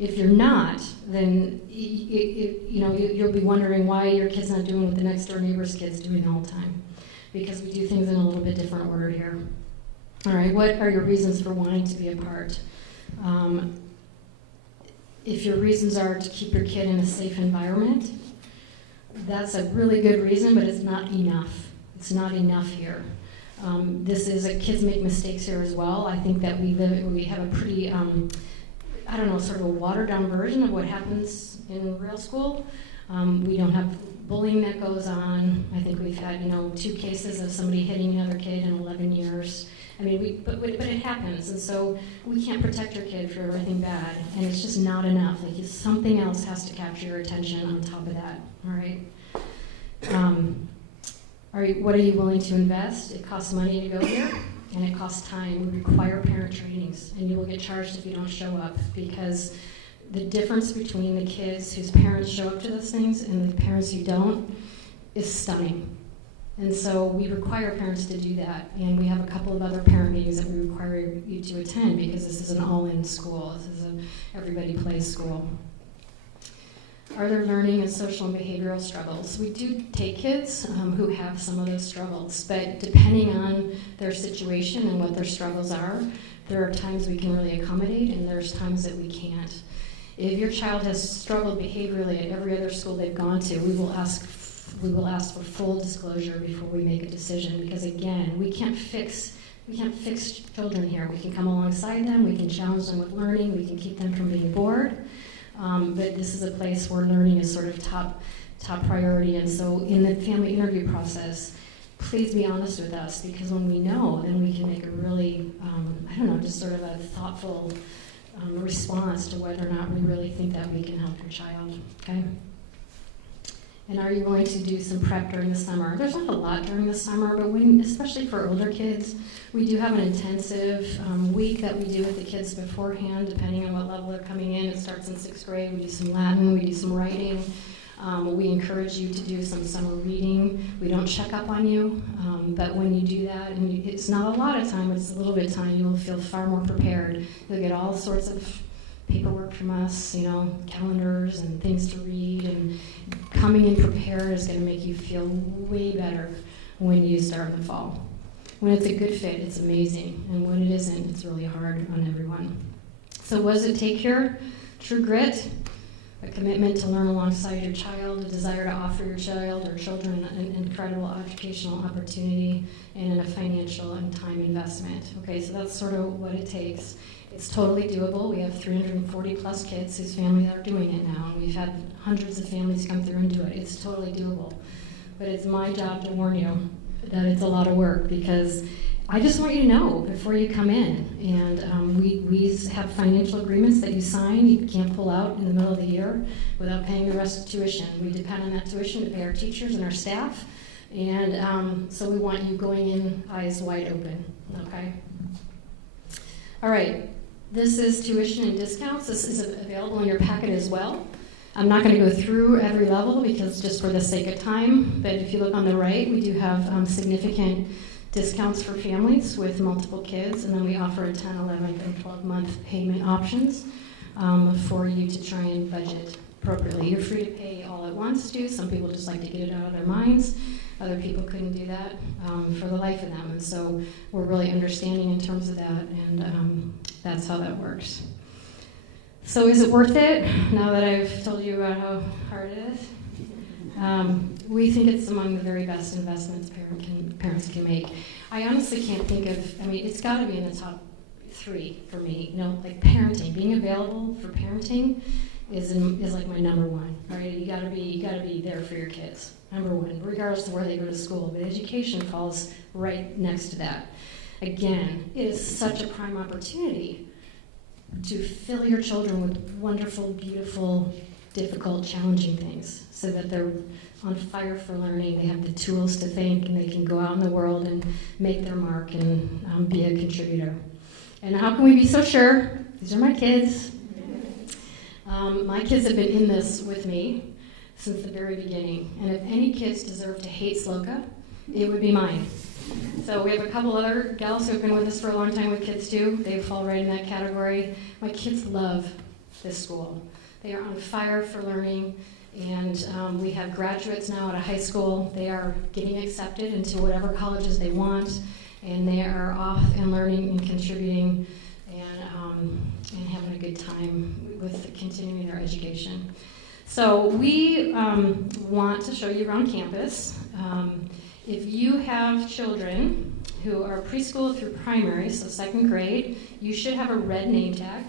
If you're not, then you'll be wondering why your kid's not doing what the next door neighbor's kid's doing the whole time, because we do things in a little bit different order here. All right, what are your reasons for wanting to be a part? If your reasons are to keep your kid in a safe environment, that's a really good reason, but it's not enough. It's not enough here. Kids make mistakes here as well. I think that we have a pretty, sort of a watered down version of what happens in real school. We don't have bullying that goes on. I think we've had, 2 cases of somebody hitting another kid in 11 years. I mean, but it happens, and so we can't protect your kid for everything bad, and it's just not enough. Like, something else has to capture your attention on top of that. All right. What are you willing to invest? It costs money to go here, and it costs time. We require parent trainings, and you will get charged if you don't show up, because the difference between the kids whose parents show up to those things and the parents who don't is stunning. And so we require parents to do that, and we have a couple of other parent meetings that we require you to attend, because this is an all-in school. This is an everybody plays school. Are there learning and social and behavioral struggles? We do take kids who have some of those struggles, but depending on their situation and what their struggles are, there are times we can really accommodate, and there's times that we can't. If your child has struggled behaviorally at every other school they've gone to, we will ask for full disclosure before we make a decision, because again, we can't fix children here. We can come alongside them, we can challenge them with learning, we can keep them from being bored, but this is a place where learning is sort of top priority. And so in the family interview process, please be honest with us, because when we know, then we can make a really, just sort of a thoughtful response to whether or not we really think that we can help your child, okay? And are you willing to do some prep during the summer? There's not a lot during the summer, but especially for older kids, we do have an intensive week that we do with the kids beforehand, depending on what level they're coming in. It starts in 6th grade. We do some Latin, we do some writing. We encourage you to do some summer reading. We don't check up on you, but when you do that, and it's not a lot of time, it's a little bit of time, you will feel far more prepared. You'll get all sorts of paperwork from us, calendars and things to read, and coming in prepared is going to make you feel way better when you start in the fall. When it's a good fit, it's amazing, and when it isn't, it's really hard on everyone. So what does it take here? True grit, a commitment to learn alongside your child, a desire to offer your child or children an incredible educational opportunity, and a financial and time investment. Okay, so that's sort of what it takes. It's totally doable. We have 340 plus kids whose families are doing it now, and we've had hundreds of families come through and do it. It's totally doable. But it's my job to warn you that it's a lot of work, because I just want you to know before you come in. And we have financial agreements that you sign. You can't pull out in the middle of the year without paying the rest of tuition. We depend on that tuition to pay our teachers and our staff. And so we want you going in eyes wide open, okay? All right. This is tuition and discounts. This is available in your packet as well. I'm not going to go through every level, because just for the sake of time, but if you look on the right, we do have significant discounts for families with multiple kids, and then we offer a 10, 11, and 12-month payment options. for you to try and budget appropriately. You're free to pay all at once too. Some people just like to get it out of their minds. Other people couldn't do that for the life of them. And so we're really understanding in terms of that, and that's how that works. So is it worth it, now that I've told you about how hard it is? We think it's among the very best investments parents can make. I honestly can't think of, I mean, it's got to be in the top 3 for me. You know, like parenting, being available for parenting is like my number 1, right? You got to be there for your kids, number 1, regardless of where they go to school. But education falls right next to that. Again, it is such a prime opportunity to fill your children with wonderful, beautiful, difficult, challenging things so that they're on fire for learning. They have the tools to think, and they can go out in the world and make their mark and be a contributor. And how can we be so sure? These are my kids. My kids have been in this with me since the very beginning. And if any kids deserve to hate SLOCA, it would be mine. So we have a couple other gals who have been with us for a long time with kids too. They fall right in that category. My kids love this school. They are on fire for learning, and we have graduates now at a high school. They are getting accepted into whatever colleges they want, and they are off and learning and contributing and having a good time with continuing their education. So we want to show you around campus. If you have children who are preschool through primary, so 2nd grade, you should have a red name tag.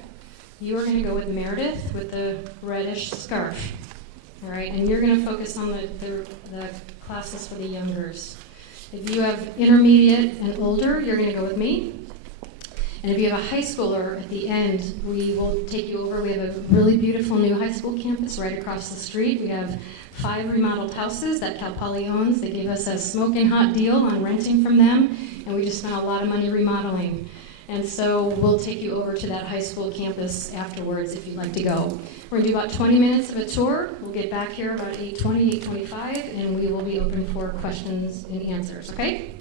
You are going to go with Meredith with the reddish scarf. All right, and you're going to focus on the classes for the youngers. If you have intermediate and older, you're going to go with me. And if you have a high schooler at the end, we will take you over. We have a really beautiful new high school campus right across the street. We have 5 remodeled houses that Cal Poly owns. They gave us a smoking hot deal on renting from them, and we just spent a lot of money remodeling. And so we'll take you over to that high school campus afterwards if you'd like to go. We're going to do about 20 minutes of a tour. We'll get back here about 8:20, 8:25, and we will be open for questions and answers, okay?